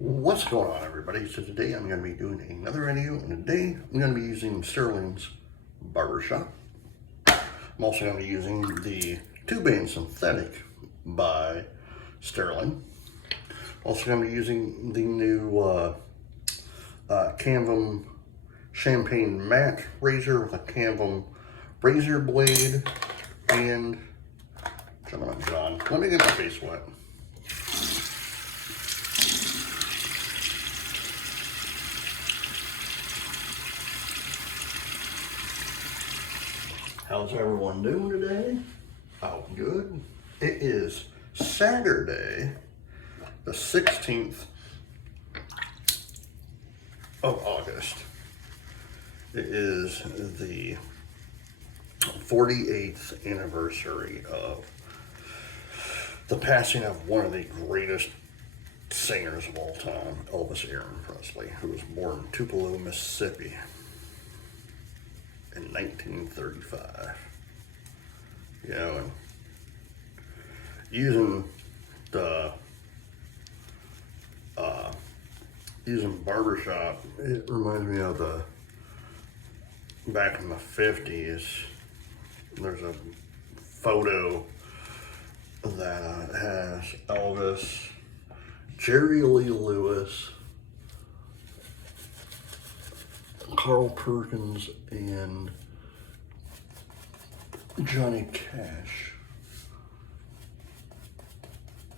What's going on, everybody? So today I'm going to be doing another video, and today I'm going to be using Stirling's Barbershop. I'm also going to be using the Two Bane Synthetic by Stirling. Also going to be using the new Canvum Champagne Matte Razor with a Canvum razor blade. And, John, let me get my face wet. How's everyone doing today? Oh, good. It is Saturday, the 16th of August. It is the 48th anniversary of the passing of one of the greatest singers of all time, Elvis Aaron Presley, who was born in Tupelo, Mississippi in 1935. You know, and using Barbershop, it reminds me of back in the 50s. There's a photo that has Elvis, Jerry Lee Lewis, Carl Perkins, and Johnny Cash,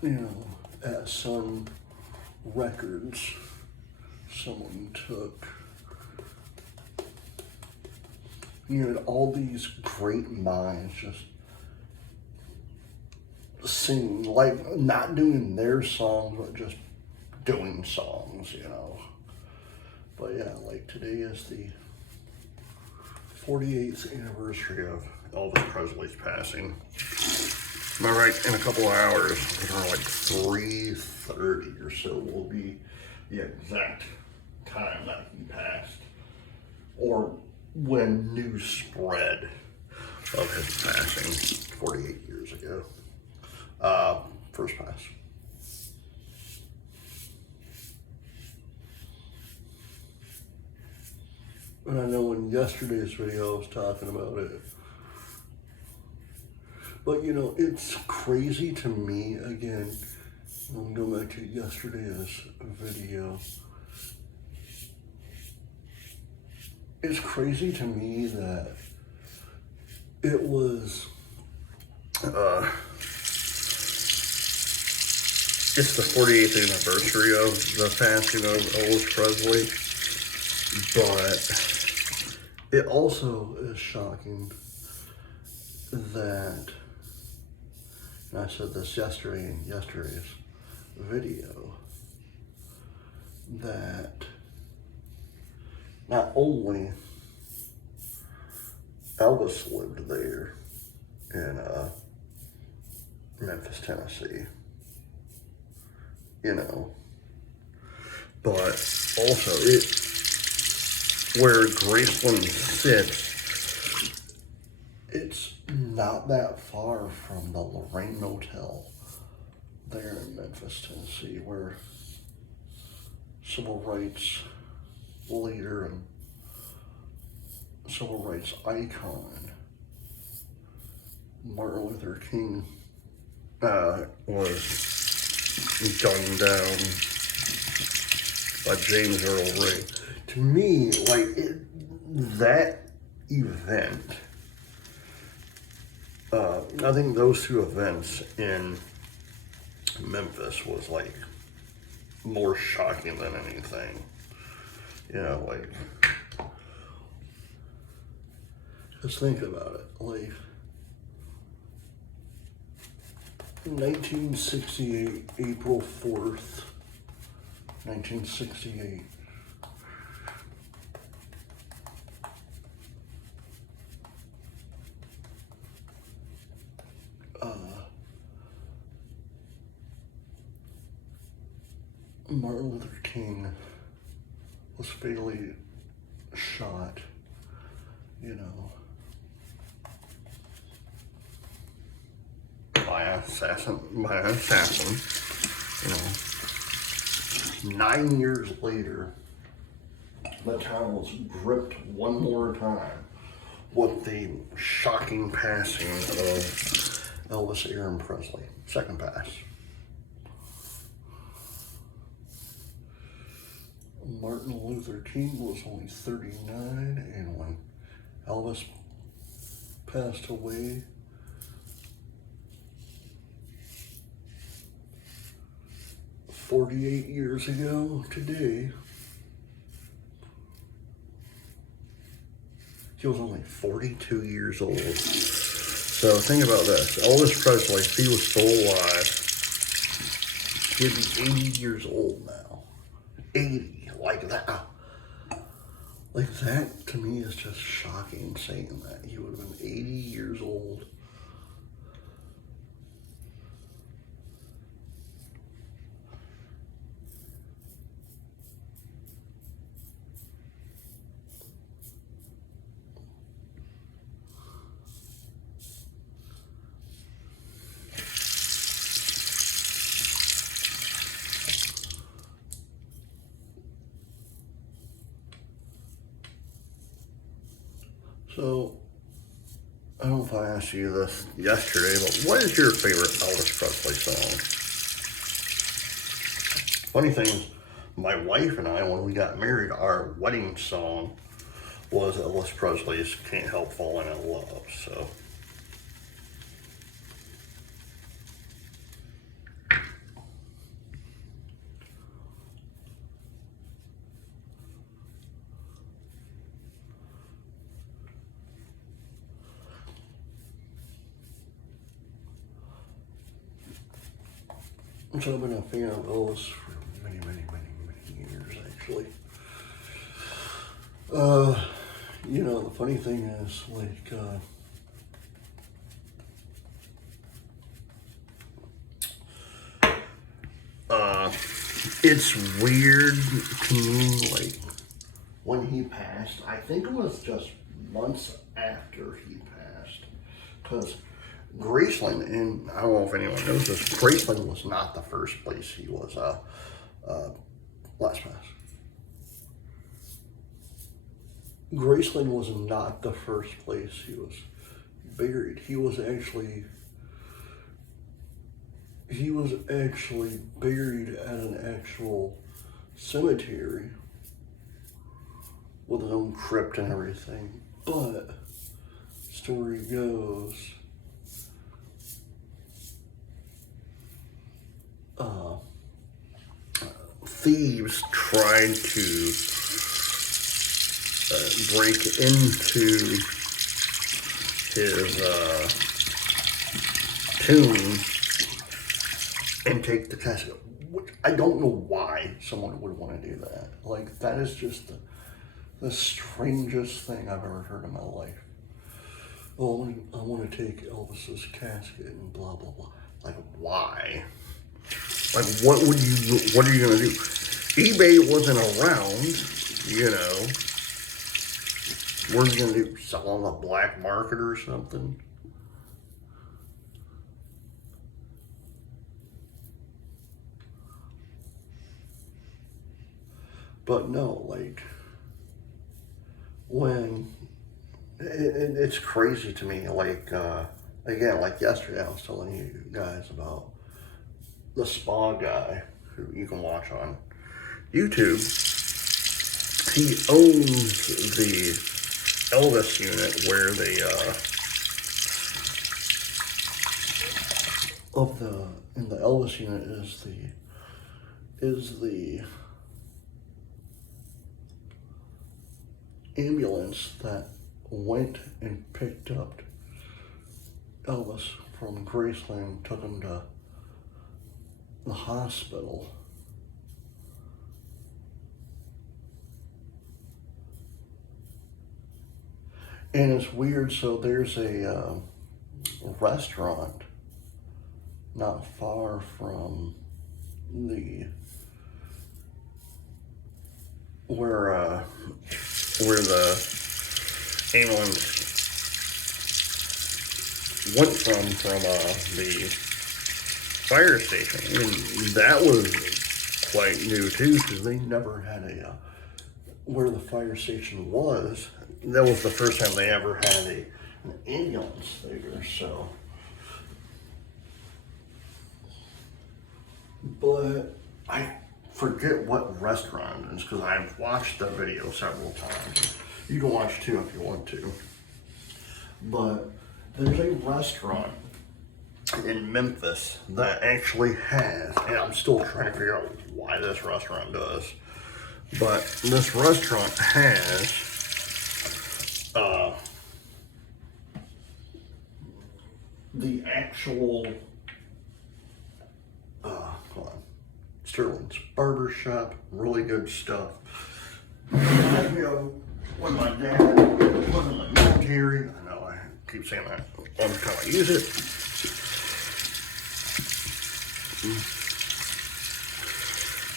you know, at Sun Records. Someone took, you know, all these great minds just singing, like not doing their songs, but just doing songs, you know. But yeah, like today is the 48th anniversary of Elvis Presley's passing. Am I right? In a couple of hours, around like 3:30 or so, will be the exact time that he passed, or when news spread of his passing 48 years ago. First pass. And I know in yesterday's video I was talking about it. But you know, it's crazy to me, again, I'm going back to yesterday's video. It's crazy to me that it was, it's the 48th anniversary of the passing of Elvis Presley, but it also is shocking that, and I said this yesterday in yesterday's video, that not only Elvis lived there in Memphis, Tennessee, you know, but also where Graceland sits, it's not that far from the Lorraine Motel there in Memphis, Tennessee, where civil rights leader and civil rights icon Martin Luther King was gunned down by James Earl Ray. To me, like, that event, I think those two events in Memphis was like more shocking than anything. You know, like, just think about it. Like, 1968, April 4th, 1968. Martin Luther King was fatally shot, you know, by an assassin, you know. 9 years later, the town was gripped one more time with the shocking passing of Elvis Aaron Presley. Second pass. Martin Luther King was only 39, and when Elvis passed away, "48 years ago today," he was only 42 years old. So think about this. Elvis Presley, if he was still alive, he'd be 80 years old now. 80, like that. Like that, to me, is just shocking, saying that. He would have been 80 years old. So, I don't know if I asked you this yesterday, but what is your favorite Elvis Presley song? Funny thing is, my wife and I, when we got married, our wedding song was Elvis Presley's "Can't Help Falling in Love." So, I've been a fan of Elvis for many, many, many, many years, actually. You know, the funny thing is, like, it's weird to me, like, when he passed, I think it was just months after he passed, because Graceland, and I don't know if anyone knows this, Graceland was not the first place he was last pass. Graceland was not the first place he was buried. He was actually buried at an actual cemetery with his own crypt and everything. But story goes, thieves tried to break into his tomb and take the casket. I don't know why someone would want to do that. Like, that is just the strangest thing I've ever heard in my life. Oh, I want to take Elvis's casket and blah, blah, blah. Like, why? Like, what are you going to do? eBay wasn't around, you know. What are you going to do? Sell on the black market or something? But no, like, when, it's crazy to me, like, again, like yesterday I was telling you guys about the spa guy who you can watch on YouTube. He owns the Elvis unit where they, in the Elvis unit is the ambulance that went and picked up Elvis from Graceland, took him to the hospital. And it's weird, so there's a restaurant not far from where the ambulance went from the fire station. And that was quite new too, because they never had a, where the fire station was, that was the first time they ever had an ambulance there, so. But I forget what restaurant it is, because I've watched the video several times. You can watch too if you want to. But there's a restaurant in Memphis that actually has, and I'm still trying to figure out why this restaurant does, but this restaurant has the actual hold on, Stirling's Barbershop, really good stuff. You know, when my dad was in the military, I know I keep saying that every time I use it.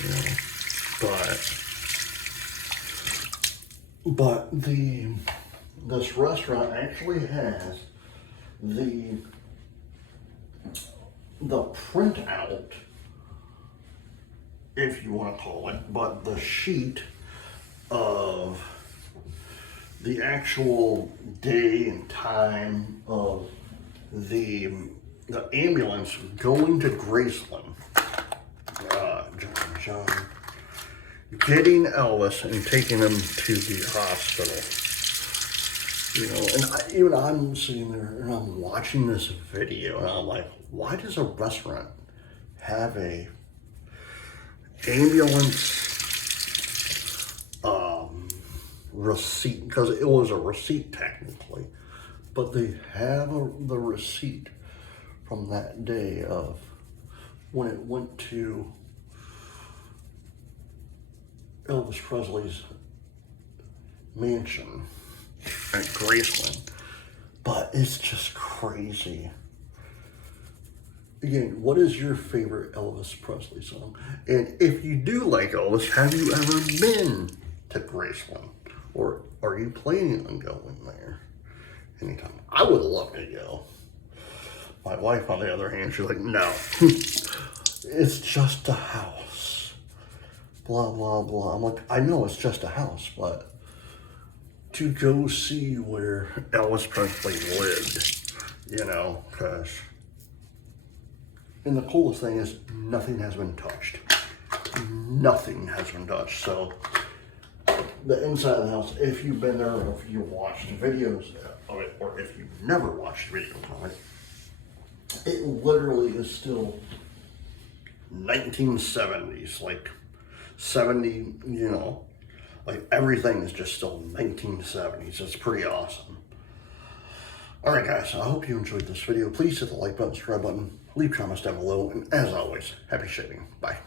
You know, but this restaurant actually has the printout, if you want to call it, but the sheet of the actual day and time of the ambulance going to Graceland, John, getting Elvis and taking him to the hospital. You know, and I'm sitting there and I'm watching this video and I'm like, why does a restaurant have a ambulance receipt? Because it was a receipt technically, but they have the receipt from that day of when it went to Elvis Presley's mansion at Graceland. But it's just crazy. Again, what is your favorite Elvis Presley song? And if you do like Elvis, have you ever been to Graceland? Or are you planning on going there anytime? I would love to go. My wife, on the other hand, she's like, no. It's just a house. Blah, blah, blah. I'm like, I know it's just a house, but to go see where Elvis Presley lived, you know, because, and the coolest thing is nothing has been touched. Nothing has been touched. So the inside of the house, if you've been there, or if you watched videos of it, or if you've never watched videos of it, it literally is still 1970s, like 70, you know, like everything is just still 1970s. It's pretty awesome. All right, guys, I hope you enjoyed this video. Please hit the like button, subscribe button, leave comments down below, and as always, happy shaving. Bye.